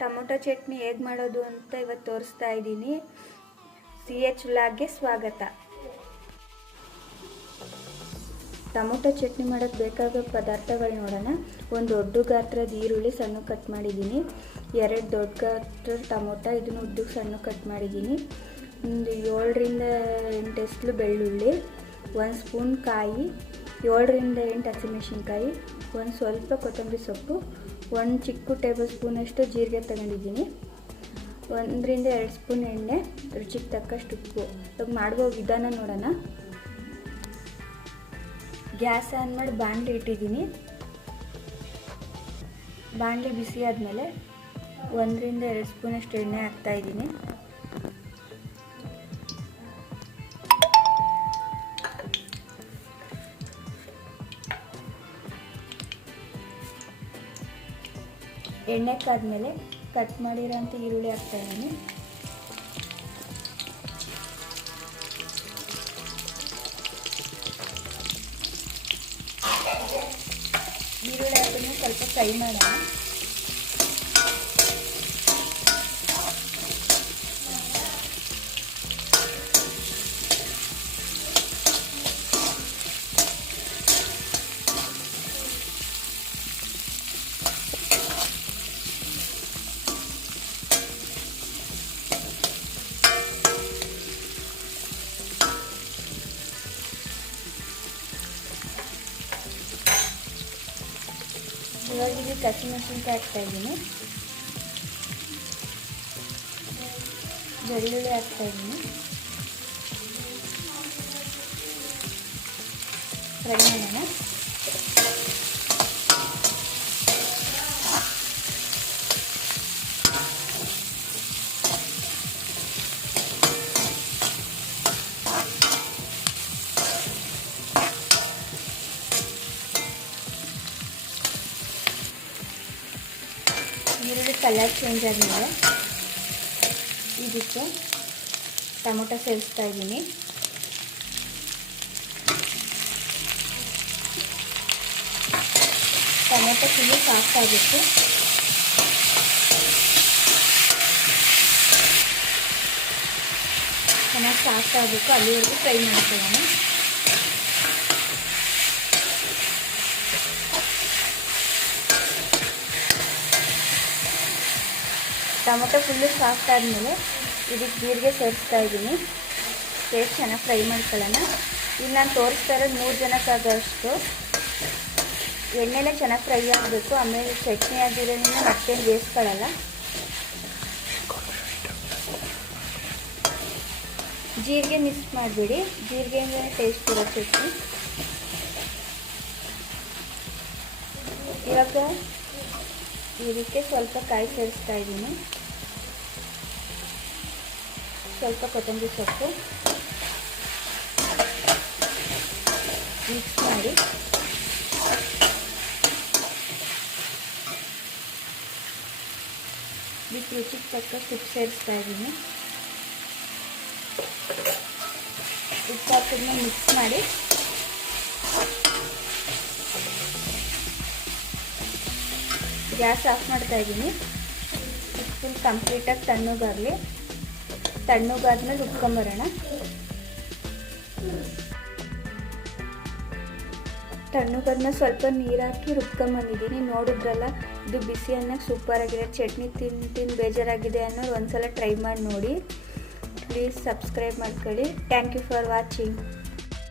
Tomato chutney ಹೇಗೆ ಮಾಡೋದು ಅಂತ ಇವತ್ತು ತೋರಿಸ್ತಾ ಇದ್ದೀನಿ. CH ವ್ಲಾಗ್ಗೆ ಸ್ವಾಗತ. ಟೊಮೊಟೊ ಚಟ್ನಿ ಮಾಡೋಕ್ಕೆ ಬೇಕಾಗೋ ಪದಾರ್ಥಗಳು ನೋಡೋಣ. ಒಂದು ದೊಡ್ಡ ಗಾತ್ರದ ಈರುಳ್ಳಿ ಸಣ್ಣ ಕಟ್ ಮಾಡಿದ್ದೀನಿ. 2 ದೊಡ್ಡ ಗಾತ್ರದ ಟೊಮೊಟೊ, ಇದನ್ನು ಉದ್ದಕ್ಕೆ ಸಣ್ಣ ಕಟ್ ಮಾಡಿದ್ದೀನಿ. ಒಂದು 7 ರಿಂದ 8 ಎಸ್ಲು ಬೆಳ್ಳುಳ್ಳಿ, 1 ಸ್ಪೂನ್ ಕಾಯಿ, 7 ರಿಂದ 8 ಹಸಿಮೆಣಸಿನ್ಕಾಯಿ, ಒಂದು ಸ್ವಲ್ಪ ಕೊತ್ತಂಬರಿ ಸೊಪ್ಪು, 1 ಚಿಕ್ಕ ಟೇಬಲ್ ಸ್ಪೂನಷ್ಟು ಜೀರಿಗೆ ತಗೊಂಡಿದ್ದೀನಿ, 1 ರಿಂದ 2 ಸ್ಪೂನ್ ಎಣ್ಣೆ, ರುಚಿಗೆ ತಕ್ಕಷ್ಟು ಉಪ್ಪು. ಇವಾಗ ಮಾಡುವ ವಿಧಾನ ನೋಡೋಣ. ಗ್ಯಾಸ್ ಆನ್ ಮಾಡಿ ಬಾಣಲಿ ಇಟ್ಟಿದ್ದೀನಿ. ಬಾಣಲಿ ಬಿಸಿ ಆದಮೇಲೆ 1 ರಿಂದ 2 ಸ್ಪೂನಷ್ಟು ಎಣ್ಣೆ ಹಾಕ್ತಾಯಿದ್ದೀನಿ. ಎಣ್ಣೆ ಕಾದ್ಮೇಲೆ ಕಟ್ ಮಾಡಿರೋಂಥ ಈರುಳ್ಳಿ ಹಾಕ್ತಾಯಿದ್ದೀನಿ. ಈರುಳ್ಳಿ ಹಾಕಿದ್ರೆ ಸ್ವಲ್ಪ ಫ್ರೈ ಮಾಡೋಣ. ಇವಾಗ ಇದಕ್ಕೆ ಹಸಿಮೆಣಸಿನ್ಕಾಯಿ ಹಾಕ್ತಾಯಿದ್ದೀನಿ, ಬೆಳ್ಳುಳ್ಳಿ ಹಾಕ್ತಾಯಿದ್ದೀನಿ, ಫ್ರೈ ಮಾಡೋಣ. ಈರುಳ್ಳಿ ಕಲರ್ ಚೇಂಜ್ ಆದಮೇಲೆ ಇದಕ್ಕೆ ಟೊಮೊಟೊ ಸೇರಿಸ್ತಾ ಇದ್ದೀನಿ. ಟೊಮೊಟೊ ಫುಲ್ಲು ಸಾಫ್ಟ್ ಆಗುತ್ತೆ. ಚೆನ್ನಾಗಿ ಸಾಫ್ಟ್ ಆಗಬೇಕು, ಅಲ್ಲಿವರೆಗೂ ಫ್ರೈ ಮಾಡ್ಕೊಳ್ಳೋಣ. ಟೊಮೊಟೊ ಫುಲ್ಲು ಸಾಫ್ಟ್ ಆದಮೇಲೆ ಇದಕ್ಕೆ ಜೀರಿಗೆ ಸೇರಿಸ್ತಾ ಇದ್ದೀನಿ. ಸೇರಿಸಿ ಚೆನ್ನಾಗಿ ಫ್ರೈ ಮಾಡ್ಕೊಳ್ಳೋಣ. ಈಗ ನಾನು ತೋರಿಸ್ತಾ ಇರೋದು 3 ಜನಕ್ಕಾಗೋಷ್ಟು. ಎಣ್ಣೆಲೆ ಚೆನ್ನಾಗಿ ಫ್ರೈ ಆಗಬೇಕು, ಆಮೇಲೆ ಚಟ್ನಿ ಆಗಿರೋದ್ರಿಂದ ಮತ್ತೇನು ಬೇಯಿಸ್ಕೊಳ್ಳಲ್ಲ. ಜೀರಿಗೆ ಮಿಕ್ಸ್ ಮಾಡಿಬಿಡಿ, ಜೀರಿಗೆಯಿಂದ ಟೇಸ್ಟ್ ಇರೋ ಚಟ್ನಿ. ಇವಾಗ ಇದಕ್ಕೆ ಸ್ವಲ್ಪ ಕಾಯಿ ಸೇರಿಸ್ತಾ ಇದ್ದೀನಿ, ಸ್ವಲ್ಪ ಕೊತ್ತಂಬರಿ ಸೊಪ್ಪು ಮಿಕ್ಸ್ ಮಾಡಿ ಇದಕ್ಕೆ ರುಚಿಗೆ ತಕ್ಕಷ್ಟು ಉಪ್ಪು ಸೇರಿಸ್ತಾ ಇದ್ದೀನಿ. ಉಪ್ಪು ಹಾಕಿದ್ಮೇಲೆ ಮಿಕ್ಸ್ ಮಾಡಿ ಗ್ಯಾಸ್ ಆಫ್ ಮಾಡ್ತಾ ಇದ್ದೀನಿ. ಫುಲ್ ಕಂಪ್ಲೀಟಾಗಿ ತಣ್ಣಗಾಗಲಿ. ತಣ್ಣಗಾದ್ಮೇಲೆ ರುಬ್ಕೊಂಬರೋಣ. ತಣ್ಣಗಾದ್ಮೇಲೆ ಸ್ವಲ್ಪ ನೀರು ಹಾಕಿ ರುಬ್ಕೊಂಬಂದಿದ್ದೀನಿ. ನೋಡಿದ್ರಲ್ಲ, ಇದು ಬಿಸಿ ಅನ್ನಕ್ಕೆ ಸೂಪರಾಗಿದೆ. ಚಟ್ನಿ ತಿಂದು ಬೇಜಾರಾಗಿದೆ ಅನ್ನೋರು ಒಂದ್ಸಲ ಟ್ರೈ ಮಾಡಿ ನೋಡಿ. ಪ್ಲೀಸ್ ಸಬ್ಸ್ಕ್ರೈಬ್ ಮಾಡ್ಕೊಳ್ಳಿ. Thank you for watching.